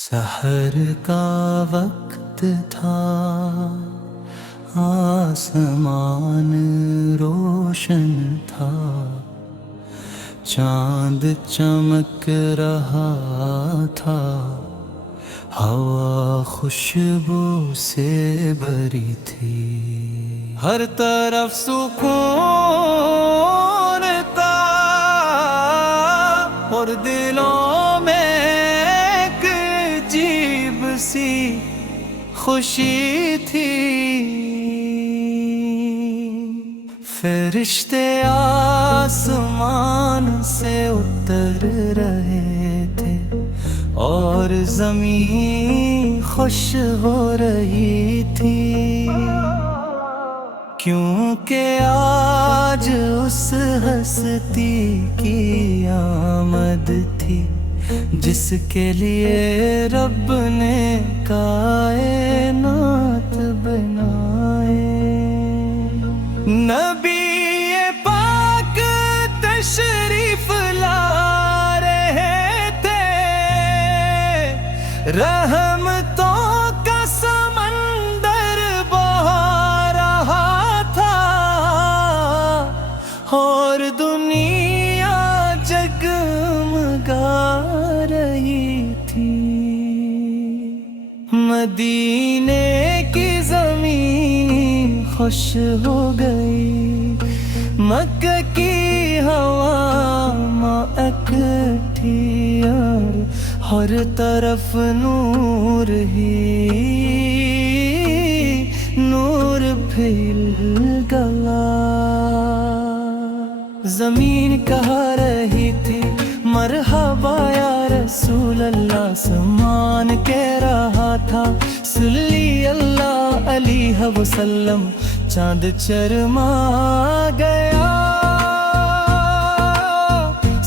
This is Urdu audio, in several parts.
سحر کا وقت تھا، آسمان روشن تھا، چاند چمک رہا تھا، ہوا خوشبو سے بھری تھی، ہر طرف سکون تھا اور دلوں میں ایک عجیب سی خوشی تھی۔ فرشتے آسمان سے اتر رہے تھے اور زمین خوش ہو رہی تھی، کیونکہ آج اس ہستی کی آمد تھی جس کے لیے رب نے کائنات بنائے۔ نبی پاک تشریف لا رہے تھے، رحمتوں کا سمندر بہا رہا تھا اور دنیا جگمگا رہی تھی۔ مدینے کی زمین خوش ہو گئی، مکہ کی ہوا اکٹھی، اور ہر طرف نور ہی نور پھیل گیا۔ زمین کہہ رہی تھی مرحبا یا رسول اللہ، سمان کہہ رہا تھا صلی اللہ علیہ وسلم، چاند چرما گیا،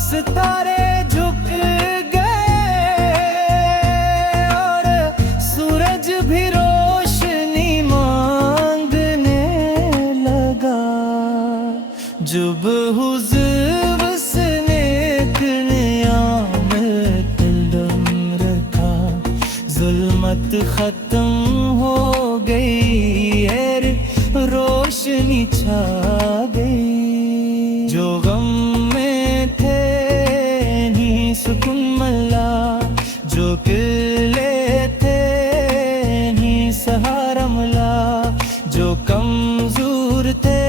ستارے جھک گئے اور سورج بھی روشنی مانگنے لگا۔ جب حضور سے نیک نیامت قدم رکھا، ظلمت ختم ہو گئی، روشنی چھا گئی۔ جو غم میں تھے نہیں سکون ملا، جو گلے تھے نہیں سہارا ملا، جو کمزور تھے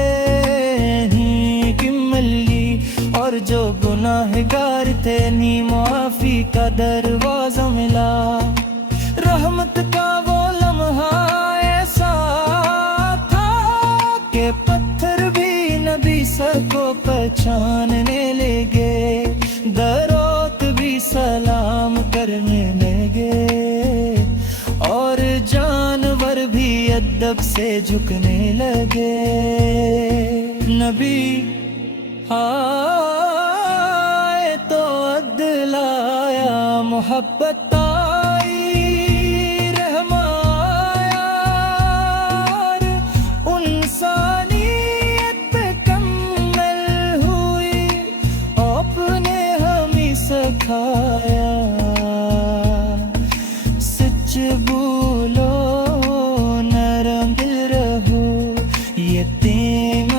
نہیں ملی، اور جو گناہگار تھے نہیں معافی کا دروازہ ملا۔ رحمت کا وہ لمحہ ایسا تھا کہ پتھر بھی نبی سر کو پہچاننے لگے، درخت بھی سلام کرنے لگے، اور جانور بھی ادب سے جھکنے لگے۔ نبی آئے تو عدل آیا، محبت آئی، رحم آیا، اور انسانیت پہ کمل ہوئی، اپنے ہمیں سکھایا۔ سچ بولو نرم دل رہو، یتیم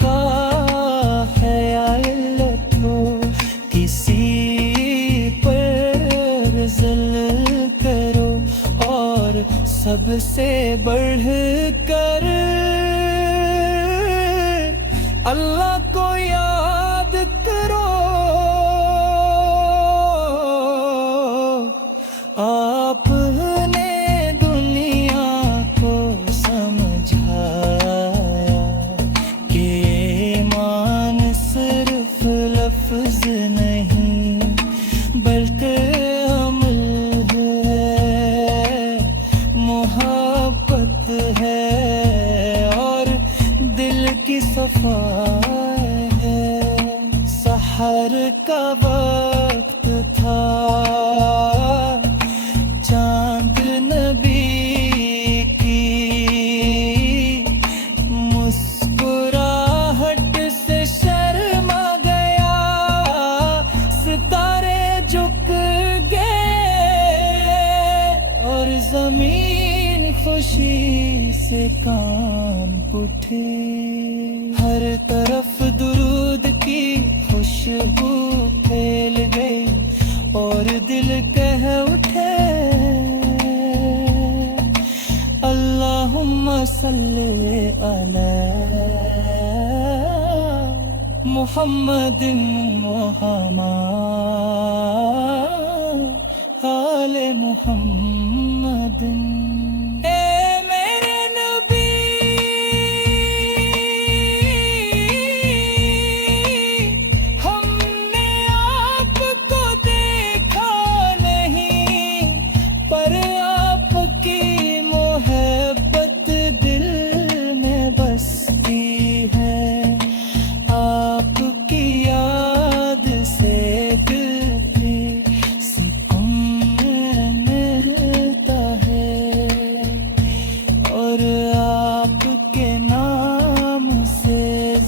کا خیال رکھو، کسی پر ذل کرو، اور سب سے بڑھ کر اللہ کو یاد کرو۔ آپ نے دنیا کو سمجھایا کہ ایمان صرف لفظ نہیں بلکہ عمل ہے، محبت ہے اور دل کی صفائی ہے۔ سحر کا وقت تھا، چاند نبی کی مسکراہٹ سے شرما گیا، ستارے جھک گئے خوشی سے کانپ اٹھے، ہر طرف درود کی خوشبو پھیل گئی اور دل کہہ اٹھے اللہم صلی علی محمد محمد آل محمد۔ اے میرے نبی ہم نے آپ کو دیکھا نہیں، پر آپ کی محبت دل میں بستی ہے، آپ کی یاد سے دل کی سکون ملتا ہے، اور آپ کے نام سے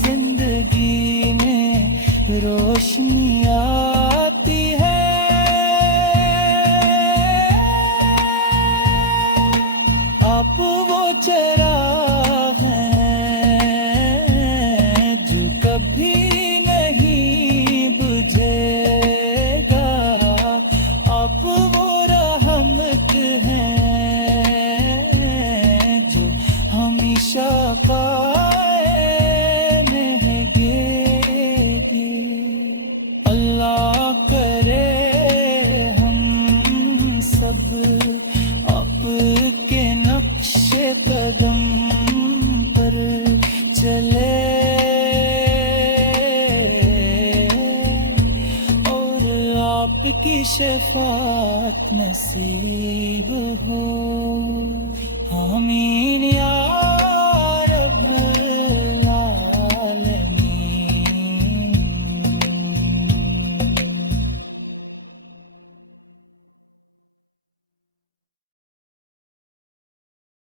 زندگی میں روشنی آتی ہے، آپ وہ چراغ ہیں جو کبھی نہیں بجھے گا، آپ وہ رحمت ہیں جو ہمیشہ قائم رہے گی۔ اللہ کرے ہم سب آپ کے نقش قدم پر چلے اور آپ کی شفاعت نصیب ہو، آمین یا